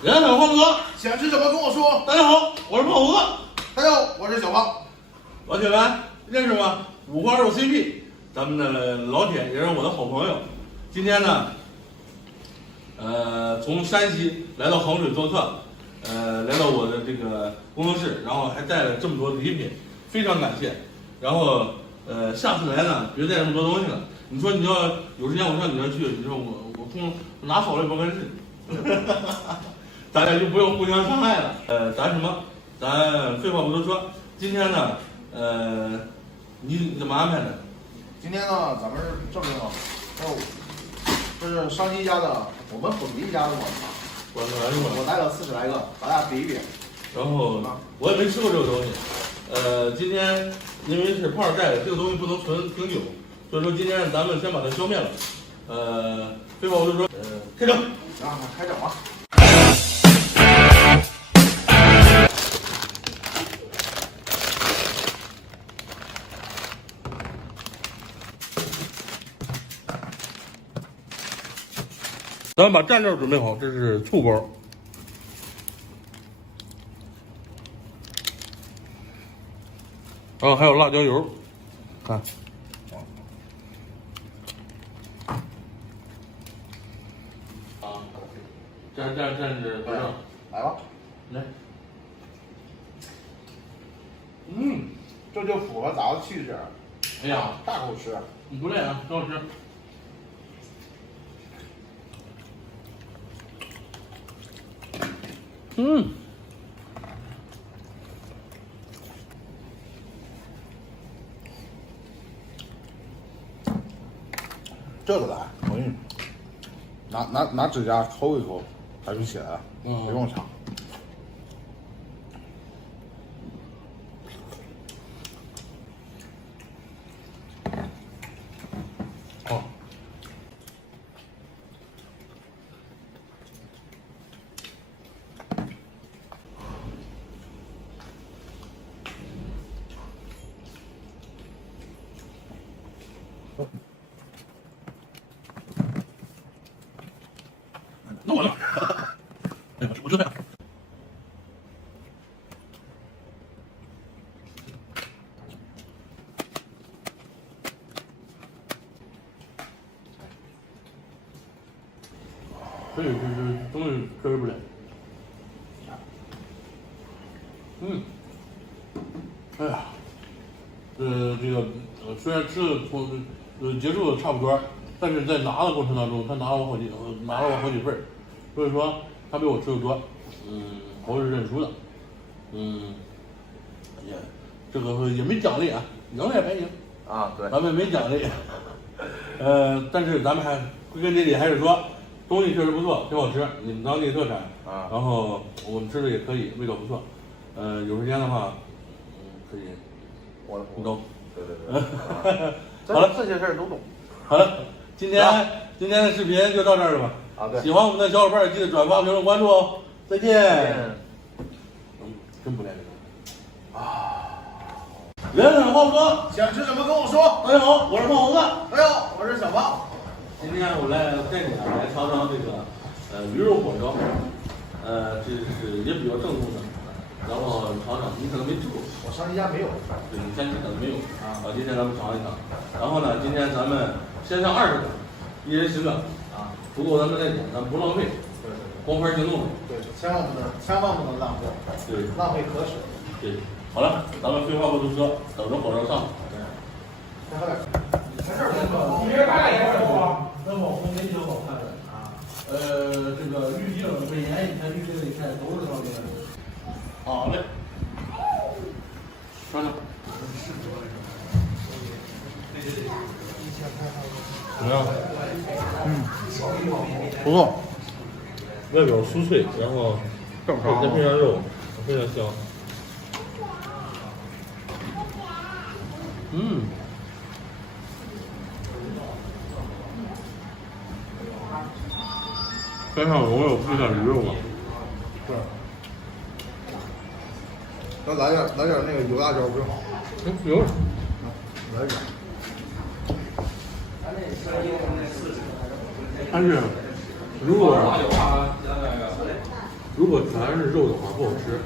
人家好，胖哥，想吃什么跟我说。大家好，我是胖虎哥。大家好，我是小胖。老铁们认识吗？五花肉 CP， 咱们的老铁也是我的好朋友。今天呢，从山西来到衡水做客，来到我的这个工作室，然后还带了这么多礼品，非常感谢。然后下次来呢，别带这么多东西了。你说你要有时间我上你那去，你说我空拿好了也不合适。咱俩就不用互相伤害了。咱什么？咱废话不多说。今天呢，你怎么安排的？今天呢，咱们是这么的，这是上期家的，我们本地家的晚茶。我带了40来个，咱俩比一比。然后我也没吃过这个东西。今天因为是胖带的，这个东西不能存挺久，所以说今天咱们先把它消灭了。废话不多说，开整。让他开整吧。咱们把蘸料准备好，这是醋包，然后还有辣椒油，看，蘸着不正，来吧，来，这就符合咱的气质。哎呀，大口吃。你不累啊，挺好吃。这个来，我给你拿指甲抠一抠，它就起来了，不用抢。好。那完了，哎呀，我这样。这东西吃不了。哎呀，这个虽然吃的结束的差不多，但是在拿的过程当中，他拿了我好几份儿，所以说他比我吃的多，我是认输的，也这个也没奖励啊，赢了也白赢啊，对，咱们没奖励，但是咱们还归根结底还是说东西确实不错，挺好吃，你们当地特产啊，然后我们吃的也可以，味道不错，有时间的话，可以，你懂，对，好了，这些事儿都懂。好了，今天的视频就到这儿了吧？啊，对，喜欢我们的小伙伴记得转发、评论、关注哦。再见。真不赖这个。人很好客，想吃什么跟我说。大家好，我是胖猴子。大家好，我是小胖。今天我带你来尝尝这个驴肉火烧，这是也比较正宗的，然后尝尝，你可能没吃过。我上一家没有。对，你先吃可能没有啊。今天咱们尝一尝，然后呢，今天咱们先上20个，一人10个啊，不够咱们再点，咱们不浪费。对，光盘行动。对，千万不能浪费。对，浪费可耻。对，好了，咱们废话不多说，等着火烧上。对，再喝点。你别大一块多，那网红也挺好看的啊。这个滤镜、美颜，你看滤镜，你看都是上面的。好嘞，尝尝。怎么样？不错，外表酥脆，然后再配上肉，非常香。边上总有配点驴肉嘛。是。那来点那个油辣椒不是好？有。来点。但是如果如果全是肉的话不好吃，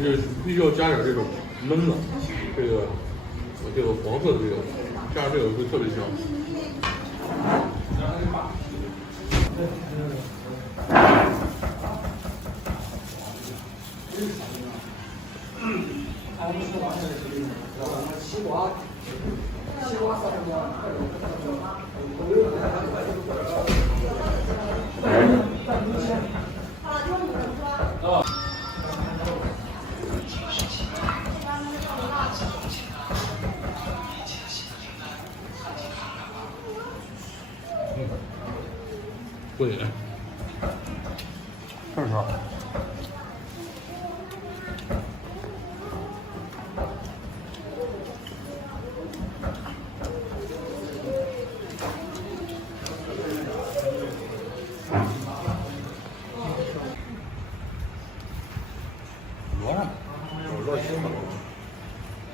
你必须要加点这种焖的，这个黄色的这个，加上这个会特别香。过瘾，是不是？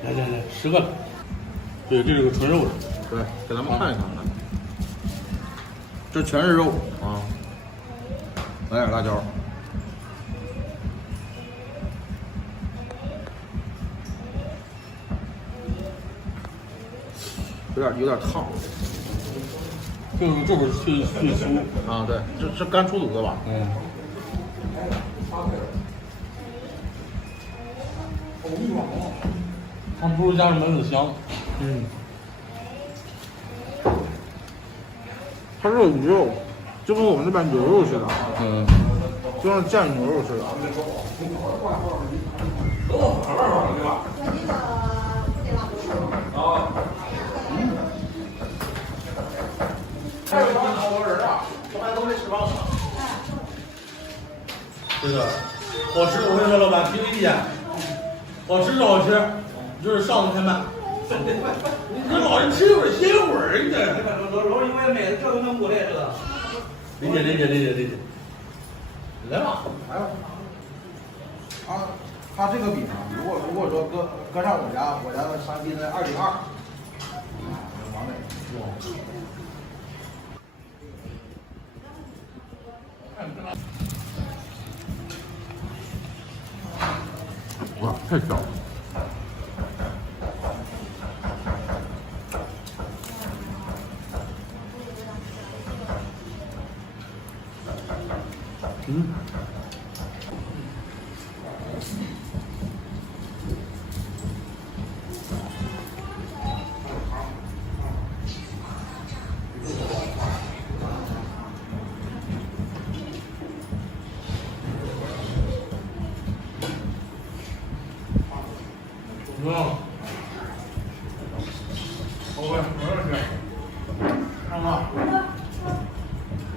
来，10个。对，这是个纯肉的。对，给咱们看一看。这全是肉啊，来点辣椒，有点烫，就是这边脆酥啊，对，这干出肚子吧？嗯。它不如加上焖子香。嗯。它这个鱼肉就跟我们这边牛肉似的，就像酱牛肉似的。还有好多人啊，从来都没吃饱呢。这个好吃，我跟你说，老板，提个意见，好吃是好吃，就是上的太慢。你这老是吃有点鲜味儿，你这。肉因为买的这个能过来这个。理解。来吧，来吧。它这个比呢，如果说搁上我家的山西的2.2，完美。哇，太香了。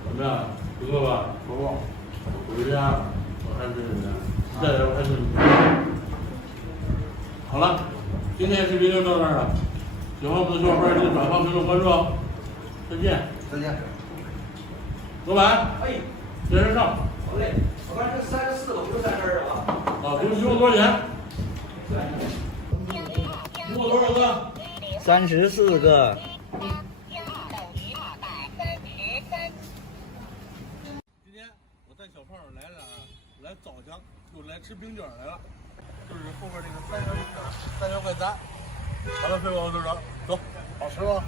怎么样？不错吧？不错。回家我还是再来我还是。好了，今天视频就到这儿了。喜欢我们的小伙伴记得转发、评论、关注哦。再见。再见。老板，接着上。好嘞，老板这34个不用在这儿了吧？啊，不用多少钱？一共多少个？34个。今天我带小胖来枣乡，又来吃冰卷来了，就是后边那个3元冰卷，3元快3。好了，废话不多说，走，好吃吗？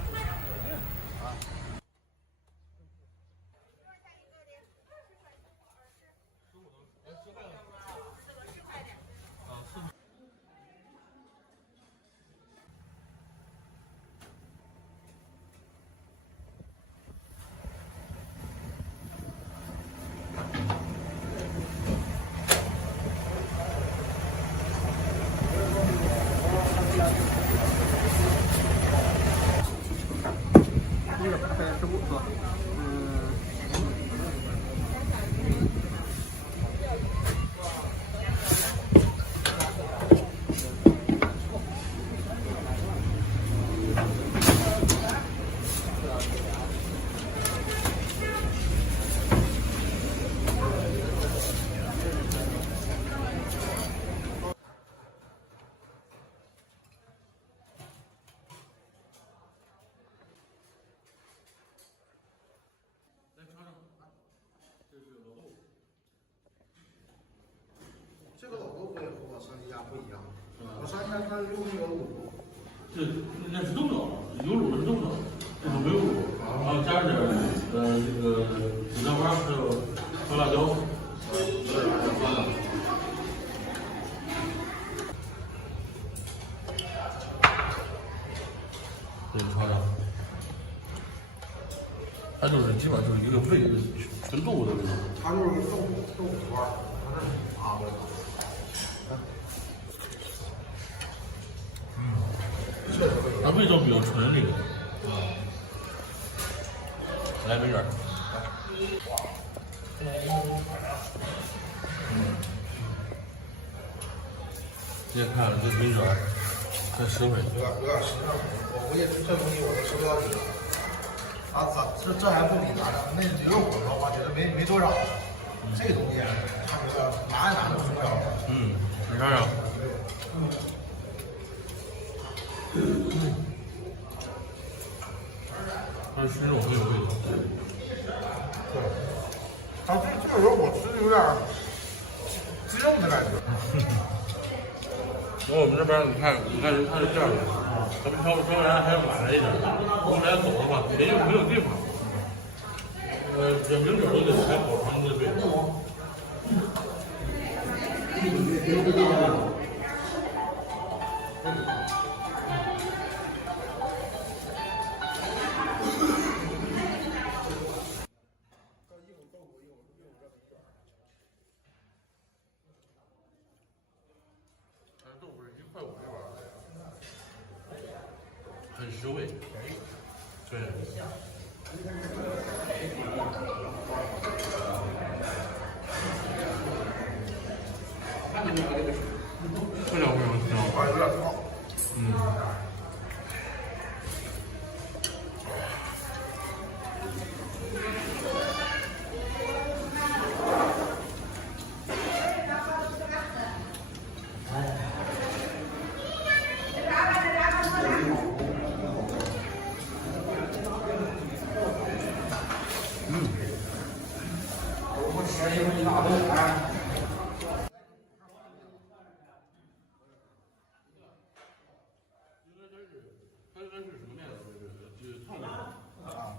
山下它用那个卤，那是豆豆，有卤的是豆豆，这是没有卤，然后加点这个韭菜花还有小辣椒，对，尝尝。它就是基本上就是一个味，纯豆腐的味道。它就是豆腐花，它是啊的。它味道比较纯这个。来梅卷。你看这梅卷，才10块钱。有点实诚，我估计这东西我都吃不了几个。这还不比咱的那牛肉的话，觉得没多少。这个东西，它这个拿一拿就出来了。你看看。它是那种很有味道。对，它这个时候我吃的有点鸡肉的感觉。然后我们这边你看它是这样的，咱们挑人还晚了一点，我们来走的话，没有地方。这名卷都得排好长的队。豆腐是1块5一碗，很实惠，对。非常香，有点烫。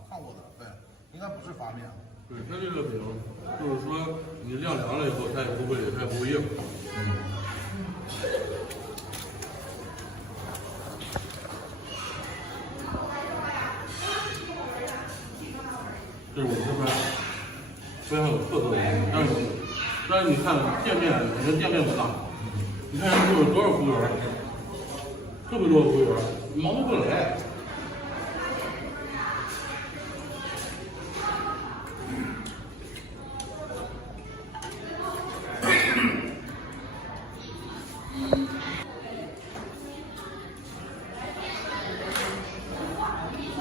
烫过的，对，应该不是发面。对，它这个饼就是说你晾凉了以后，它也不会硬。这是我这边非常有特色的东西，但是你看店面，你的店面不大，你看这有多少服务员，特别多的服务员，忙不过来。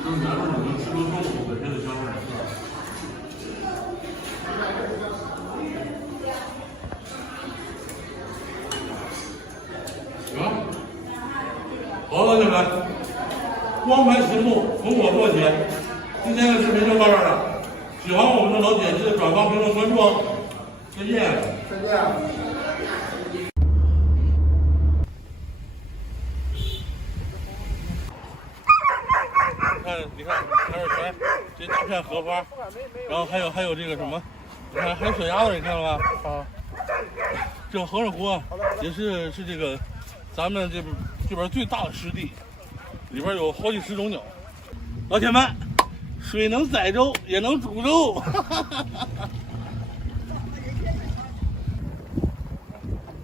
就是咱们你们吃个中午本身的香味。行，好了，同学们，光盘行动从我做起。今天的视频就到这儿了，喜欢我们的老铁记得转发、评论、关注哦。再见。再见。你看，还有全这大片荷花，然后还有这个什么，你看还有小鸭子，你看了吧？啊，这个衡水湖啊，也是这个咱们这边最大的湿地，里边有好几十种鸟。老铁们，水能载舟，也能煮粥。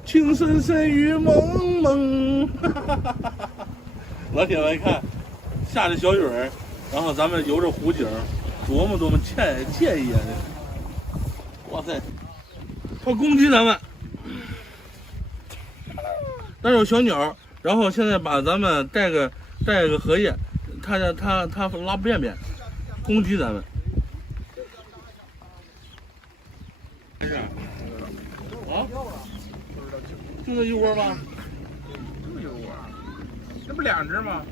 情深深雨蒙蒙。老铁们，看。下着小雨儿，然后咱们游着湖景，多么惬意啊！这，哇塞，它攻击咱们，但是有小鸟，然后现在把咱们带个荷叶，它拉便便，攻击咱们。没事。啊？就这一窝吗？就一窝，这不2只吗？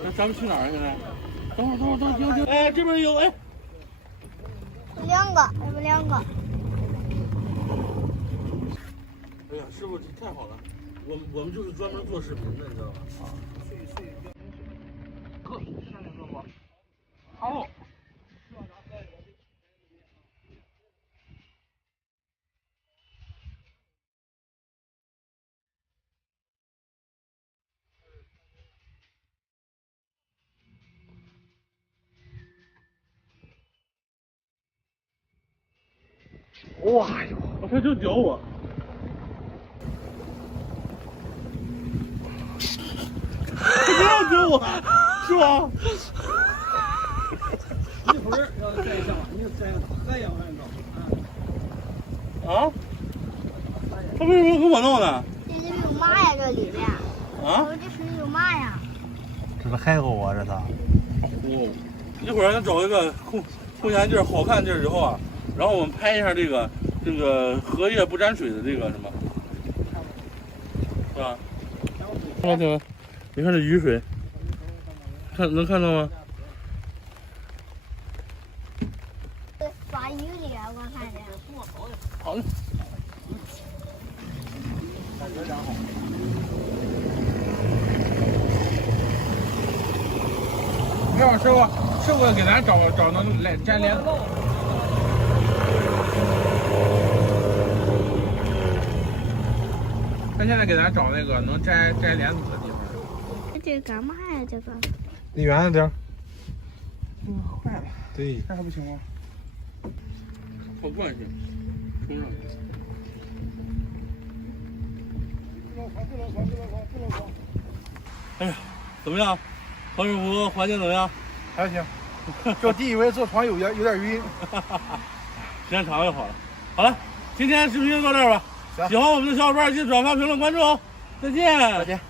那咱们去哪儿现在？等会儿，停！哎，这边有哎。2个，这不2个。哎呀，师傅这太好了，我们就是专门做视频的，你知道吧？呵，上面说吧。好。哇哟！他就屌我。他不要屌我，是吧？一会儿要再养，你再养两个啊？他为什么跟我闹呢？这里面有嘛呀？这里边？啊？我这水里有嘛呀？这不害过我这他？哦，一会儿咱找一个空闲地儿、好看地儿之后啊，然后我们拍一下这个荷叶不沾水的这个什么，是吧？看到没？你看这雨水，能看到吗？抓鱼里啊，我看见。好嘞。感觉良好。没有师傅给咱找能来粘莲子。他现在给咱找那个能摘莲子的地方。这干嘛呀？这个？离远了点儿。坏了。对。这还不行吗？好惯性，冲上去。哎呀，怎么样？黄水湖环境怎么样？还行。就第一回坐船有点晕。时间长就好了。好了，今天视频就到这儿吧。行，喜欢我们的小伙伴记得转发、评论、关注哦。再见。再见。